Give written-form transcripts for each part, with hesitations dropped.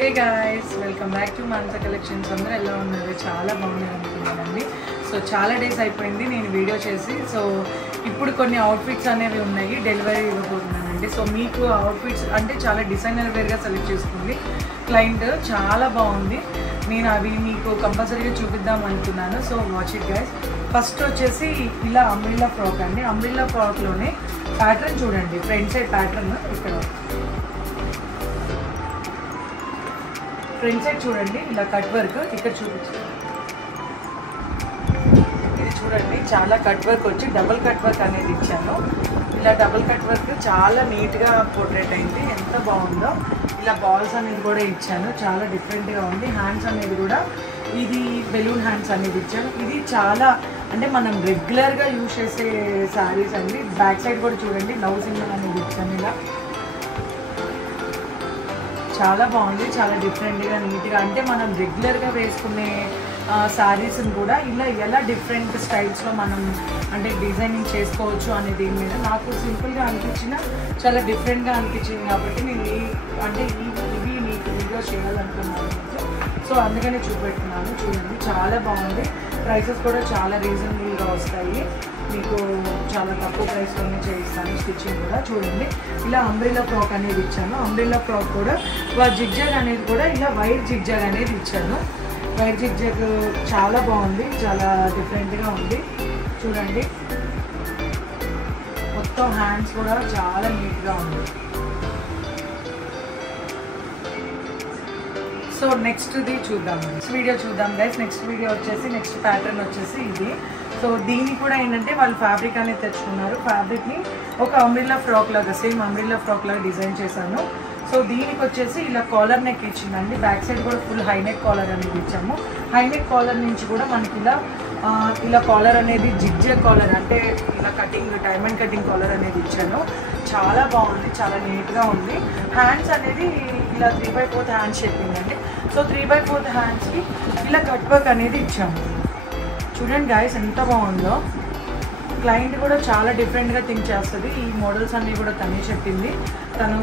Hey guys, welcome back to Manasa collections. అందరూ ఎలా ఉన్నారు? చాలా బాగున్నారు అనుకుంటున్నానండి. సో చాలా డేస్ అయిపోయింది నేను వీడియో చేసి. సో ఇప్పుడు కొన్ని అవుట్ఫిట్స్ అనేవి ఉన్నాయి, డెలివరీ ఇవ్వబోతున్నానండి. సో మీకు అవుట్ఫిట్స్ అంటే చాలా డిజైనర్ వేర్గా సెలెక్ట్ చేసుకుంది క్లయింట్, చాలా బాగుంది. నేను అవి మీకు కంపల్సరీగా చూపిద్దాం అనుకున్నాను. So watch it guys. First వచ్చేసి ఇలా అంబ్రిల్లా ఫ్రాక్ అండి. అంబ్రిల్లా ఫ్రాక్లోనే ప్యాటర్న్ చూడండి, ఫ్రంట్ సైడ్ ప్యాటర్న్ ఇక్కడ ఫ్రంట్ సైడ్ చూడండి, ఇలా కట్ వర్క్ ఇక్కడ చూపించాను. ఇది చూడండి, చాలా కట్ వర్క్ వచ్చి డబుల్ కట్ వర్క్ అనేది ఇచ్చాను. ఇలా డబుల్ కట్ వర్క్ చాలా నీట్గా పోర్ట్రేట్ అయింది, ఎంత బాగుందో. ఇలా బాల్స్ అనేది కూడా ఇచ్చాను, చాలా డిఫరెంట్గా ఉంది. హ్యాండ్స్ అనేది కూడా ఇది బెలూన్ హ్యాండ్స్ అనేది ఇచ్చాను. ఇది చాలా అంటే మనం రెగ్యులర్గా యూజ్ చేసే శారీస్ అండి. బ్యాక్ సైడ్ కూడా చూడండి, లవ్ సింబల్ అనేది ఇచ్చాను. ఇలా చాలా బాగుంది, చాలా డిఫరెంట్గా నీట్గా. అంటే మనం రెగ్యులర్గా వేసుకునే శారీస్ని కూడా ఇలా ఎలా డిఫరెంట్ స్టైల్స్లో మనం అంటే డిజైనింగ్ చేసుకోవచ్చు అనే దీని మీద నాకు సింపుల్గా అనిపించిన, చాలా డిఫరెంట్గా అనిపించింది కాబట్టి నేను ఇవి మీకు వీడియో చేయాలనుకున్నాను. సో అందుకనే చూపెట్టున్నాను. చూడండి, చాలా బాగుంది. ప్రైసెస్ కూడా చాలా రీజనబుల్గా వస్తాయి, మీకు చాలా తక్కువ ప్రైస్లోనే చేయిస్తాను. స్టిచ్చింగ్ కూడా చూడండి, ఇలా అంబ్రిల్లా ఫ్రాక్ అనేది ఇచ్చాను. అంబ్రిల్లా ఫ్రాక్ కూడా జిగ్జాగ్ అనేది కూడా ఇలా వైట్ జిగ్జాగ్ అనేది ఇచ్చాను. వైట్ జిగ్జాగ్ చాలా బాగుంది, చాలా డిఫరెంట్గా ఉంది. చూడండి, మొత్తం హ్యాండ్స్ కూడా చాలా నీట్గా ఉంది. సో నెక్స్ట్ది చూద్దాం, నెక్స్ట్ వీడియో చూద్దాం గైస్. నెక్స్ట్ వీడియో వచ్చేసి నెక్స్ట్ ప్యాటర్న్ వచ్చేసి ఇది. సో దీన్ని కూడా ఏంటంటే వాళ్ళు ఫ్యాబ్రిక్ అనేది తెచ్చుకున్నారు. ఫ్యాబ్రిక్ని ఒక అంబ్రిల్లా ఫ్రాక్ లాగా, సేమ్ అంబ్రిల్లా ఫ్రాక్ లాగా డిజైన్ చేశాను. సో దీనికి వచ్చేసి ఇలా కాలర్ నెక్ ఇచ్చిందండి. బ్యాక్ సైడ్ కూడా ఫుల్ హై నెక్ కాలర్ అనేది ఇచ్చాము. హై నెక్ కాలర్ నుంచి కూడా మనకి ఇలా కాలర్ అనేది జిగ్జాగ్ కాలర్, అంటే ఇలా కటింగ్ డైమండ్ కటింగ్ కాలర్ అనేది ఇచ్చాను. చాలా బాగుంది, చాలా నీట్గా ఉంది. హ్యాండ్స్ అనేది ఇలా 3/4 హ్యాండ్స్ షేపింగ్ అండి. సో 3/4 హ్యాండ్స్కి ఇలా కట్ వర్క్ అనేది ఇచ్చాము. చూడండి గాయస్, ఎంత బాగుందో. క్లయింట్ కూడా చాలా డిఫరెంట్గా థింక్ చేస్తుంది. ఈ మోడల్స్ అన్నీ కూడా తనే చెప్పింది. తను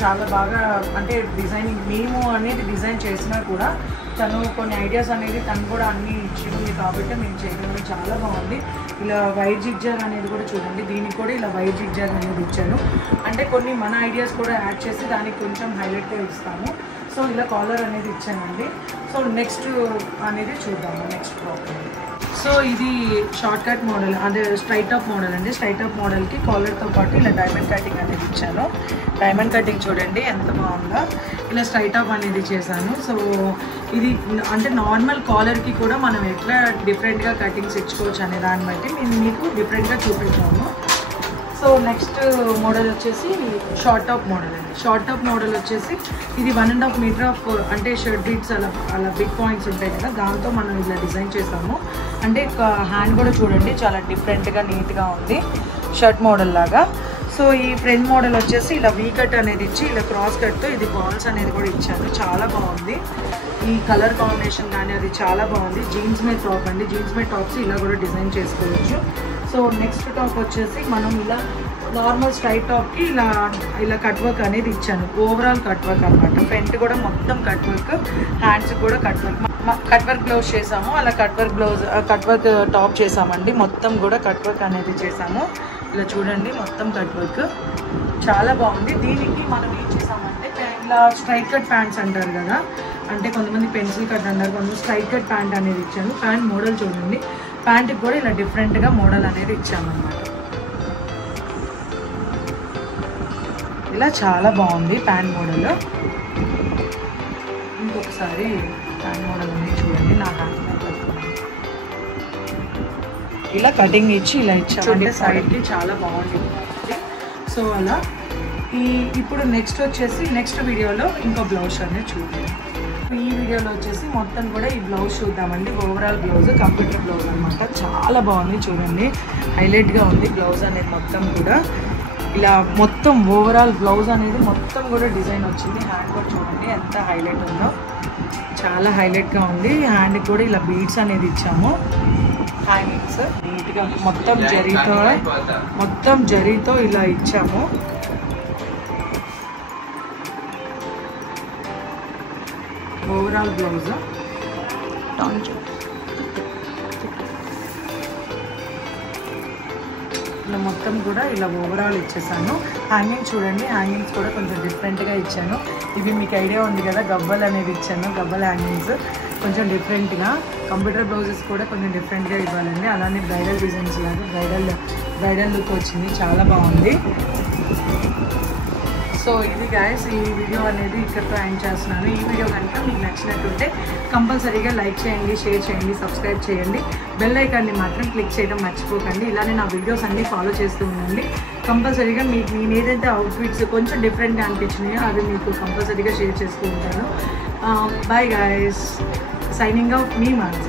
చాలా బాగా అంటే డిజైనింగ్, మేము అనేది డిజైన్ చేసినా కూడా తను కొన్ని ఐడియాస్ అనేది తను కూడా అన్నీ ఇచ్చింది కాబట్టి మేము చేయడం చాలా బాగుంది. ఇలా వైట్ జిగ్జాగ్ అనేది కూడా చూడండి, దీనికి కూడా ఇలా వైట్ జిగ్జాగ్ అనేది ఇచ్చాను. అంటే కొన్ని మన ఐడియాస్ కూడా యాడ్ చేసి దానికి కొంచెం హైలైట్గా ఇస్తాము. సో ఇలా కాలర్ అనేది ఇచ్చానండి. సో నెక్స్ట్ అనేది చూద్దాము, నెక్స్ట్ ఫ్రాక్ అనేది. సో ఇది షార్ట్ కట్ మోడల్, అదే స్ట్రైట్ అప్ మోడల్ అండి. స్ట్రైట్ అప్ మోడల్కి కాలర్తో పాటు ఇలా డైమండ్ కటింగ్ అనేది ఇచ్చాను. డైమండ్ కటింగ్ చూడండి ఎంత బాగుందో. ఇలా స్ట్రైట్ అప్ అనేది చేశాను. సో ఇది అంటే నార్మల్ కాలర్కి కూడా మనం ఎట్లా డిఫరెంట్గా కటింగ్స్ ఇచ్చుకోవచ్చు అనే దాన్ని బట్టి నేను మీకు డిఫరెంట్గా చూపించాను. సో నెక్స్ట్ మోడల్ వచ్చేసి షార్ట్ టాప్ మోడల్ అండి. షార్ట్ టాప్ మోడల్ వచ్చేసి ఇది 1.5 మీటర్ ఆఫ్ అంటే షర్ట్ బీట్స్ అలా బిగ్ పాయింట్స్ ఉంటాయి కదా, దాంతో మనం ఇలా డిజైన్ చేసాము. అంటే హ్యాండ్ కూడా చూడండి, చాలా డిఫరెంట్గా నీట్గా ఉంది, షర్ట్ మోడల్ లాగా. సో ఈ ఫ్రంట్ మోడల్ వచ్చేసి ఇలా వీ కట్ అనేది ఇచ్చి ఇలా క్రాస్ కట్తో ఇది బాల్స్ అనేది కూడా ఇచ్చాను. చాలా బాగుంది, ఈ కలర్ కాంబినేషన్ కానీ అది చాలా బాగుంది. జీన్స్ మీద టాప్ అండి, జీన్స్ మీద టాప్స్ ఇలా కూడా డిజైన్ చేసుకోవచ్చు. సో నెక్స్ట్ టాప్ వచ్చేసి మనం ఇలా నార్మల్ స్ట్రైట్ టాప్కి ఇలా కట్ వర్క్ అనేది ఇచ్చాను. ఓవరాల్ కట్ వర్క్ అనమాట. ఫ్రంట్ కూడా మొత్తం కట్ వర్క్, హ్యాండ్స్ కూడా కట్ వర్క్ బ్లౌజ్ చేసాము. అలా కట్ వర్క్ టాప్ చేసామండి. మొత్తం కూడా కట్ వర్క్ అనేది చేసాము. ఇలా చూడండి, మొత్తం కట్ వర్క్ చాలా బాగుంది. దీనికి మనం ఏం చేసామంటే ఇలా స్ట్రైట్ కట్ ప్యాంట్స్ అంటారు కదా, అంటే కొంతమంది పెన్సిల్ కట్ అంటారు, కొంతమంది స్ట్రైట్ కట్ ప్యాంట్ అనేది ఇచ్చాను. ప్యాంట్ మోడల్ చూడండి, ప్యాంట్కి కూడా ఇలా డిఫరెంట్గా మోడల్ అనేది ఇచ్చామన్నమాట. ఇలా చాలా బాగుంది ప్యాంట్ మోడల్. ఇంకొకసారి ప్యాంట్ మోడల్ అనేది చూడండి, నా హ్యాండ్ ఇలా కటింగ్ ఇచ్చి ఇలా ఇచ్చామంటే సైడ్కి చాలా బాగుంది. సో అలా ఇప్పుడు నెక్స్ట్ వచ్చేసి నెక్స్ట్ వీడియోలో ఇంకో బ్లౌజ్ అనేది చూద్దాం. ఈ వీడియోలో వచ్చేసి మొత్తం కూడా ఈ బ్లౌజ్ చూద్దామండి. ఓవరాల్ బ్లౌజ్ కంప్యూటర్ బ్లౌజ్ అనమాట. చాలా బాగుంది చూడండి, హైలైట్గా ఉంది బ్లౌజ్ అనేది మొత్తం కూడా. ఇలా మొత్తం ఓవరాల్ బ్లౌజ్ అనేది మొత్తం కూడా డిజైన్ వచ్చింది. హ్యాండ్ కూడా చూడండి ఎంత హైలైట్ ఉందో, చాలా హైలైట్గా ఉంది. హ్యాండ్కి కూడా ఇలా బీడ్స్ అనేది ఇచ్చాము, హ్యాంగింగ్స్ నీట్గా మొత్తం జరీతో ఇలా ఇచ్చాము. ఓవరాల్ బ్లౌజ్ ఇలా మొత్తం కూడా ఇలా ఓవరాల్ ఇచ్చేసాను. హ్యాంగింగ్స్ చూడండి, హ్యాంగింగ్స్ కూడా కొంచెం డిఫరెంట్గా ఇచ్చాను. ఇవి మీకు ఐడియా ఉంది కదా, గవ్వలు అనేది ఇచ్చాను. గవ్వల హ్యాంగింగ్స్ కొంచెం డిఫరెంట్గా. కంప్యూటర్ బ్లౌజెస్ కూడా కొంచెం డిఫరెంట్గా ఇవ్వాలండి. అలానే బ్రైడల్ డిజైన్స్ లాగా బ్రైడల్ లుక్ వచ్చింది, చాలా బాగుంది. సో ఇది గైస్, ఈ వీడియో అనేది ఇక్కడితో ఎండ్ చేస్తున్నాను. ఈ వీడియో కనుక మీకు నచ్చినట్టుంటే కంపల్సరీగా లైక్ చేయండి, షేర్ చేయండి, సబ్స్క్రైబ్ చేయండి. బెల్ ఐకాన్ని మాత్రం క్లిక్ చేయడం మర్చిపోకండి. ఇలానే నా వీడియోస్ అన్నీ ఫాలో చేస్తూ ఉండండి. కంపల్సరీగా మీకు నేను ఏదైతే అవుట్ఫిట్స్ కొంచెం డిఫరెంట్గా అనిపించినాయో అవి మీకు కంపల్సరీగా షేర్ చేస్తూ ఉంటాను. బాయ్ గైస్, సైనింగ్ అవుట్, మీ మానస.